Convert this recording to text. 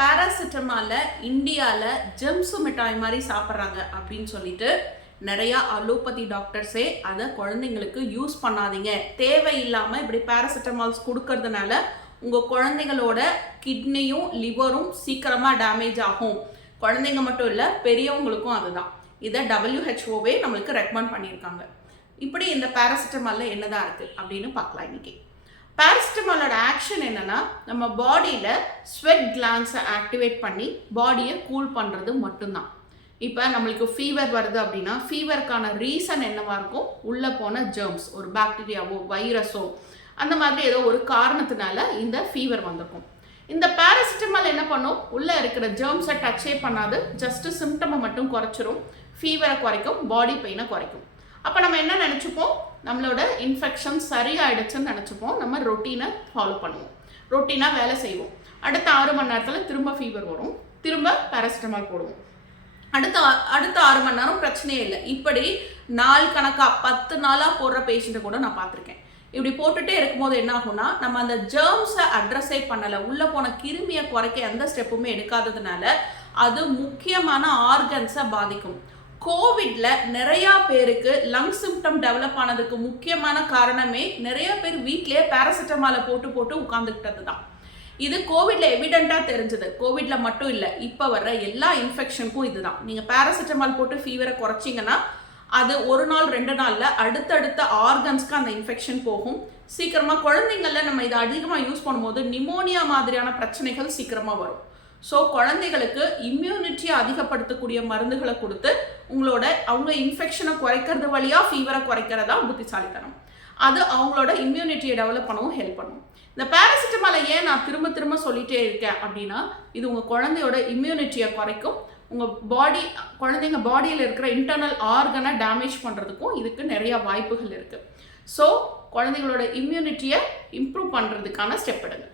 Paracetamol இந்தியாவில் Gems மிட்டாய் மாதிரி சாப்பிட்றாங்க அப்படின்னு சொல்லிட்டு நிறையா அலோபதி டாக்டர்ஸே அதை குழந்தைங்களுக்கு யூஸ் பண்ணாதீங்க, தேவையில்லாமல் இப்படி பேராசிட்டமால்ஸ் கொடுக்கறதுனால உங்கள் குழந்தைங்களோட கிட்னியும் லிவரும் சீக்கிரமாக டேமேஜ் ஆகும். குழந்தைங்க மட்டும் இல்லை, பெரியவங்களுக்கும் அதுதான். இதை WHO நம்மளுக்கு ரெக்கமெண்ட் பண்ணியிருக்காங்க. இப்படி இந்த பேராசிட்டமாலில் என்னதான் இருக்குது அப்படின்னு பார்க்கலாம் இன்னைக்கு. பேராசிட்டமாலோட ஆக்ஷன் என்னன்னா, நம்ம பாடியில் ஸ்வெட் கிளான்ஸை ஆக்டிவேட் பண்ணி பாடியை கூல் பண்ணுறது மட்டும்தான். இப்போ நம்மளுக்கு ஃபீவர் வருது அப்படின்னா ஃபீவருக்கான ரீசன் என்னவாக இருக்கும்? உள்ளே போன ஜெர்ம்ஸ், ஒரு பாக்டீரியாவோ வைரஸோ அந்த மாதிரி ஏதோ ஒரு காரணத்தினால இந்த ஃபீவர் வந்திருக்கும். இந்த பேராசிட்டமால் என்ன பண்ணும்? உள்ளே இருக்கிற ஜெர்ம்ஸை டச்சே பண்ணாது, ஜஸ்ட்டு சிம்டமை மட்டும் குறைச்சிரும், ஃபீவரை குறைக்கும், பாடி பெயினை குறைக்கும். அப்போ நம்ம என்ன நினச்சிப்போம்? நம்மளோட இன்ஃபெக்ஷன் சரியாயிடுச்சுன்னு நினச்சிப்போம். நம்ம ரொட்டீனை ஃபாலோ பண்ணுவோம், ரொட்டீனாக வேலை செய்வோம். அடுத்த 6 மணி நேரத்தில் திரும்ப ஃபீவர் வரும், திரும்ப பேராசிட்டமால் போடுவோம். அடுத்த 6 மணி நேரம் பிரச்சனையே இல்லை. இப்படி நாள் கணக்காக 10 நாளாக போடுற பேஷண்ட்டை கூட நான் பார்த்துருக்கேன். இப்படி போட்டுகிட்டே இருக்கும்போது என்ன ஆகும்னா, நம்ம அந்த ஜெர்ம்ஸை அட்ரஸே பண்ணலை, உள்ளே போன கிருமியை குறைக்க எந்த ஸ்டெப்புமே எடுக்காததுனால அது முக்கியமான ஆர்கன்ஸை பாதிக்கும். கோவிட்ல நிறையா பேருக்கு லங் சிம்டம் டெவலப் ஆனதுக்கு முக்கியமான காரணமே நிறைய பேர் வீட்டிலேயே பேராசிட்டமாலை போட்டு உட்காந்துக்கிட்டது தான். இது கோவிட்ல எவிடென்ட்டாக தெரிஞ்சது. கோவிட்ல மட்டும் இல்லை, இப்போ வர்ற எல்லா இன்ஃபெக்ஷனுக்கும் இதுதான். நீங்கள் பேராசிட்டமால் போட்டு ஃபீவரை குறைச்சிங்கன்னா அது 1 நாள் 2 நாளில் அடுத்தடுத்த ஆர்கன்ஸ்க்கு அந்த இன்ஃபெக்ஷன் போகும். சீக்கிரமாக குழந்தைங்களில் நம்ம இதை அதிகமாக யூஸ் பண்ணும்போது நிமோனியா மாதிரியான பிரச்சனைகள் சீக்கிரமாக வரும். ஸோ குழந்தைகளுக்கு இம்யூனிட்டியை அதிகப்படுத்தக்கூடிய மருந்துகளை கொடுத்து அவங்க இன்ஃபெக்ஷனை குறைக்கிறது வழியாக ஃபீவரை குறைக்கிறதா புத்திசாலித்தனம். அது அவங்களோட இம்யூனிட்டியை டெவலப் பண்ணவும் ஹெல்ப் பண்ணும். இந்த பேராசிட்டமாலை ஏன் நான் திரும்ப சொல்லிகிட்டே இருக்கேன் அப்படின்னா, இது உங்கள் குழந்தையோட இம்யூனிட்டியை குறைக்கும். குழந்தைங்க பாடியில் இருக்கிற இன்டர்னல் ஆர்கனை டேமேஜ் பண்ணுறதுக்கும் இதுக்கு நிறைய வாய்ப்புகள் இருக்குது. ஸோ குழந்தைங்களோட இம்யூனிட்டியை இம்ப்ரூவ் பண்ணுறதுக்கான ஸ்டெப் எடுங்க.